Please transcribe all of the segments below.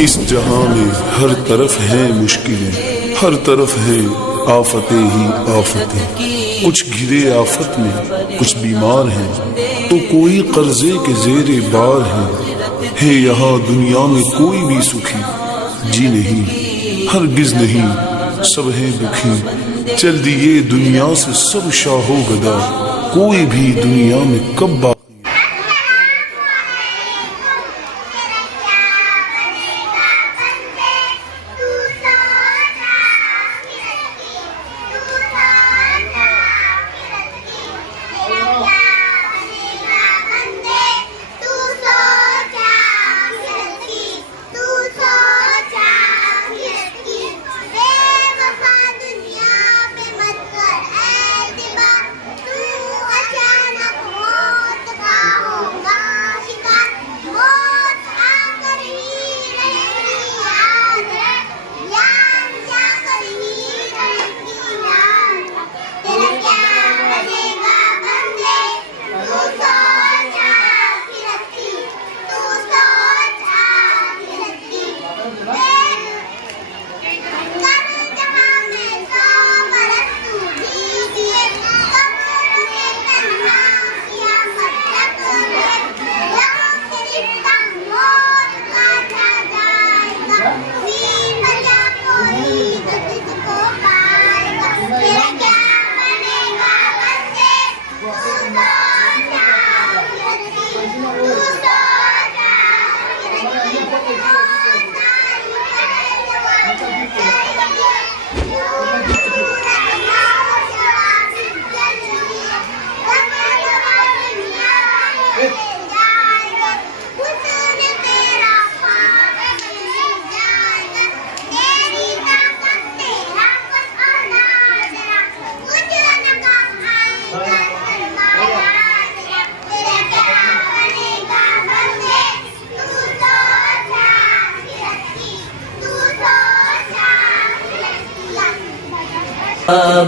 इस जहां में हर तरफ है मुश्किलें, हर तरफ है आफतें ही आफतें। कुछ घिरे आफत में, कुछ बीमार हैं, तो कोई कर्जे के जेरे बार है यहाँ दुनिया में कोई भी सुखी जी नहीं, हरगिज नहीं, सब है दुखी। चल दिए दुनिया से सब शाहो गदा, कोई भी दुनिया में कब बाकी।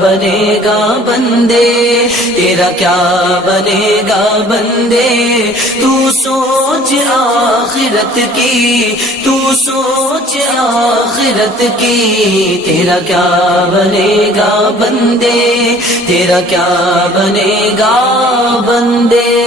बनेगा बंदे तेरा क्या बनेगा बंदे, तू सोच आखिरत की, तू सोच आखिरत की। तेरा क्या बनेगा बंदे, तेरा क्या बनेगा बंदे।